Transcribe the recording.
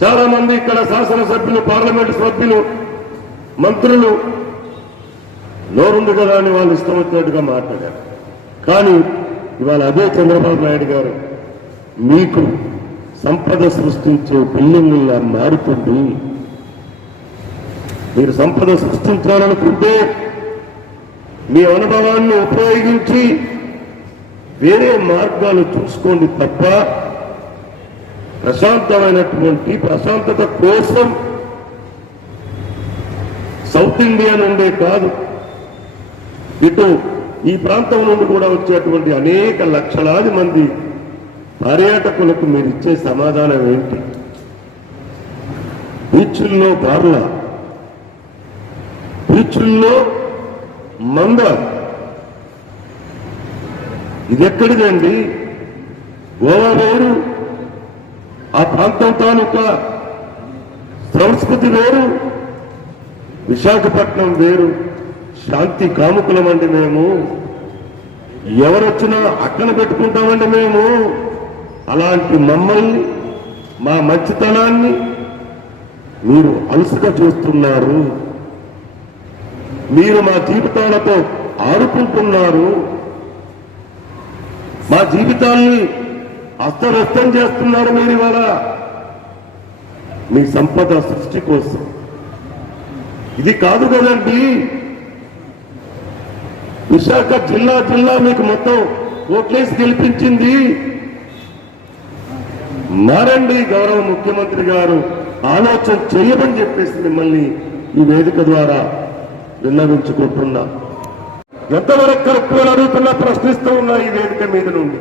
చాలా మంది ఇక్కడ శాసనసభ్యులు, పార్లమెంటు సభ్యులు, మంత్రులు నోరుంది కదా అని వాళ్ళు ఇష్టం వచ్చినట్టుగా మాట్లాడారు. కానీ ఇవాళ అదే చంద్రబాబు నాయుడు గారు మీకు సంపద సృష్టించే బిల్డింగ్లా మారుతుంది. మీరు సంపద సృష్టించాలనుకుంటే మీ అనుభవాన్ని ఉపయోగించి వేరే మార్గాలు చూసుకోండి తప్ప ప్రశాంతత కోసం సౌత్ ఇండియా నుండే కాదు, ఇటు ఈ ప్రాంతం నుండి కూడా వచ్చేటువంటి అనేక లక్షలాది మంది పర్యాటకులకు మీరు ఇచ్చే సమాధానం ఏంటి? బీచ్ల్లో బార్ల, బీచ్ల్లో మంద, ఇది ఎక్కడిదండి? గోవా వేరు, ఆ ప్రాంతం తాలూకా సంస్కృతి వేరు, విశాఖపట్నం వేరు. శాంతి కాముకులమండి మేము. ఎవరొచ్చినా అక్కన పెట్టుకుంటామండి మేము. అలాంటి మమ్మల్ని, మా మంచితనాన్ని మీరు అలసుగా చూస్తున్నారు. మీరు మా జీవితాలతో ఆడుకుంటున్నారు. మా జీవితాల్ని అస్తవ్యస్తం చేస్తున్నారు మీరు ఇవాళ మీ సంపద సృష్టి కోసం. ఇది కాదు కదండి. విశాఖ జిల్లా మీకు మొత్తం ఓట్లేసి గెలిపించింది. మారండి గౌరవ ముఖ్యమంత్రి గారు, ఆలోచన చేయమని చెప్పేసి మిమ్మల్ని ఈ వేదిక ద్వారా విన్నవించుకుంటున్నా. ఎంతవరకు కరెక్ట్ అడుగుతున్నా, ప్రశ్నిస్తూ ఉన్నా ఈ వేదిక మీద నుండి.